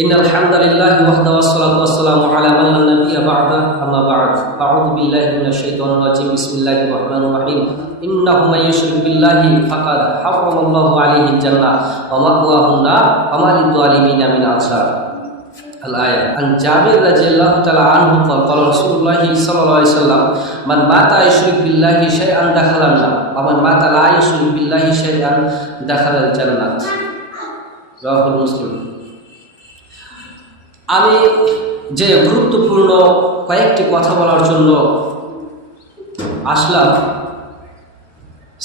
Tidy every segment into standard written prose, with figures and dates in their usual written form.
ইন্নাল হামদালিল্লাহি ওয়াহদাহু ওয়াসসালাতু ওয়াসসালামু আলা মান লা নাবিয়্যা বা'দা আম্মা বা'দ আউযু বিল্লাহি মিনাশ শাইতানির রাজীম বিসমিল্লাহির রহমানির রহিম ইন্নাহু মান ইউশরিক বিল্লাহি ফাকাদ হারামাল্লাহু আলাইহিল জান্নাহ ওয়া মা'ওয়াহুন নার ওয়া মা লিয-যালিমিনা মিন আনসার। আল-আয়া আন জাবির রাদিয়াল্লাহু তাআলা আনহু ক্বালা রাসূলুল্লাহি সাল্লাল্লাহু আলাইহি ওয়াসাল্লাম মান মাতা ইউশরিক বিল্লাহি শাইআন দাখালান নার ওয়া মান মাতা লা ইউশরিক বিল্লাহি শাইআন দাখালাল জান্নাত। রাওয়াহুল মুসলিম। আমি যে গুরুত্বপূর্ণ কয়েকটি কথা বলার জন্য আসলাম,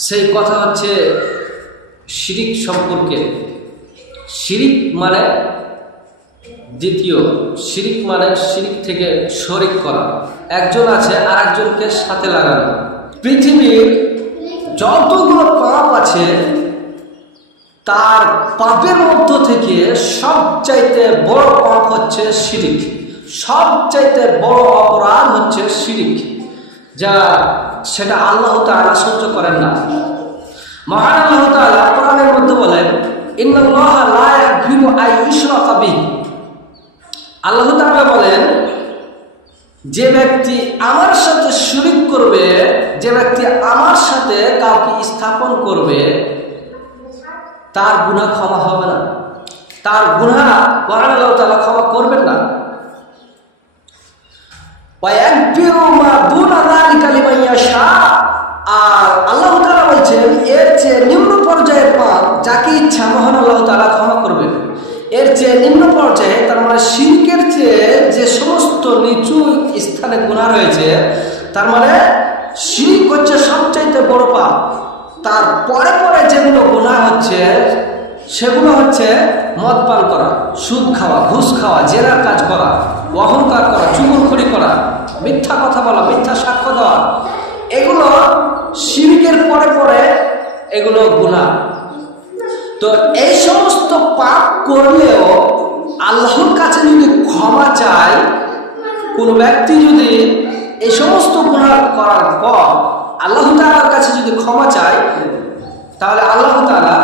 সেই কথা হচ্ছে শিরিক সম্পর্কে। শিরিক মানে দ্বিতীয়, শিরিক মানে শিরিক থেকে শরিক করা, একজন আছে আর একজনকে সাথে লাগানো। পৃথিবীর যতগুলো পাপ আছে তার পাপের মধ্য থেকে সবচাইতে বড় পাপ হচ্ছে শিরিক, সবচাইতে বড় অপরাধ হচ্ছে শিরিক, যা সেটা আল্লাহ তাআলা সহ্য করেন না। মহান আল্লাহ তাআলা কোরআনের মধ্যে বলেন, ইন্নাল্লাহা লা ইয়াগফিরু আন ইউশরাকা বিহি। আল্লাহ তাআলা বলেন, যে ব্যক্তি আমার সাথে শিরিক করবে, যে ব্যক্তি আমার সাথে কাউকে স্থাপন করবে, তার গুনাহ ক্ষমা হবে না, তার গুনাহ মহান আল্লাহ তাআলা ক্ষমা করবেন না। ওয়ায়াগফিরু মা দুনা যালিকা লিমান ইয়াশা। আর আল্লাহ তাআলা বলেন, এর চেয়ে নিম্ন পর্যায়ের পাপ যাকে ইচ্ছা মহান আল্লাহ তাআলা ক্ষমা করবেন। এর চেয়ে নিম্ন পর্যায়ে, তার মানে শিরকের চেয়ে যে সমস্ত নিচু স্থানে গুনাহ রয়েছে, তার মানে শিরক হচ্ছে সবচাইতে বড় পাপ। তার পরে পরে যেগুলো গুনাহ হচ্ছে সেগুলো হচ্ছে মদ পান করা, সুদ খাওয়া, ঘুষ খাওয়া, জেনার কাজ করা, অহংকার করা, চুগলখড়ি করা, মিথ্যা কথা বলা, মিথ্যা সাক্ষ্য দেওয়া, এগুলো শিরকের পরে পরে এগুলো গুনাহ। তো এই সমস্ত পাপ করলেও আল্লাহর কাছে যদি ক্ষমা চায়, কোনো ব্যক্তি যদি এই সমস্ত গুনাহ করার পর আল্লাহ তাআলার কাছে যদি ক্ষমা চায়, তাহলে আল্লাহ তাআলা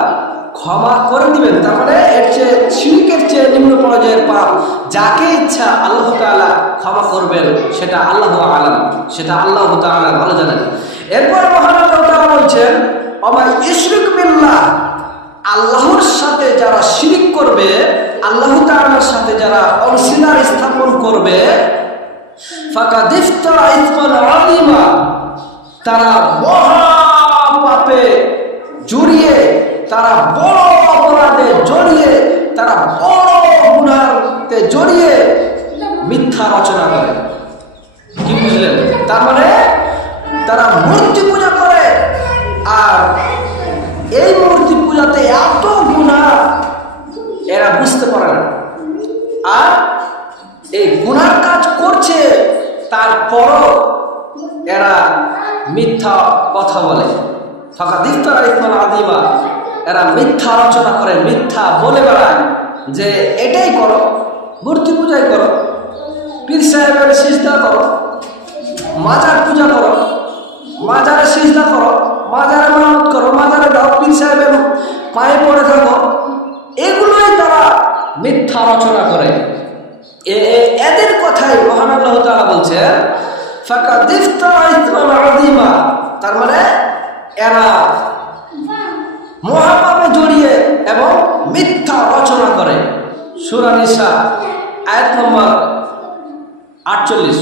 ক্ষমা করে দিবেন। তার মানে এর চেয়ে শিরকের চেয়ে নিম্ন পর্যায়ের পাপ যাকে ইচ্ছা আল্লাহ তাআলা ক্ষমা করবেন, সেটা আল্লাহু আলাম, সেটা আল্লাহ তাআলা ভালো জানেন। এরপর মহান আল্লাহ তাআলা বলছেন, ওয়া ইশরিক বিল্লাহ, আল্লাহর সাথে যারা শিরিক করবে, আল্লাহ তাআলার সাথে যারা অংশীদার স্থাপন করবে, ফাকাদ ইফতারা ইসমান আযীমা, তারা মহা পাপে জড়িয়ে, তারা বড় অপরাধে জড়িয়ে, তারা বড় গুনাহতে জড়িয়ে মিথ্যা রচনা করে। কি বুঝলেন? তার মানে তারা মূর্তি পূজা করে, আর এই মূর্তি পূজাতে এত গুনাহ এরা বুঝতে পারে না, আর এই গুনার কাজ করছে, তারপরও এরা মিথ্যা কথা বলে। ফাকাদ ইফতারা ইসমান আযীমা, এরা মিথ্যা রচনা করে, মিথ্যা বলে বেড়ায় যে এটাই করো, মূর্তি পূজাই করো, পীর সাহেবের সিজদা করো, মাজার পূজা করো, মাজারে সিজদা করো, মাজারে মানত করো, মাজারে দাও, পীর সাহেবের পায়ে পড়ে থাকো, এগুলোই তারা মিথ্যা রচনা করে। এদের কথাই মহান আল্লাহ তাআলা বলছেন, ফাকাদ ইফতারা ইসমান আযীমা, তার মানে এরা মহাপাপে জড়িয়ে এবং মিথ্যা রচনা করে। সূরা নিসা আয়াত নম্বর 48।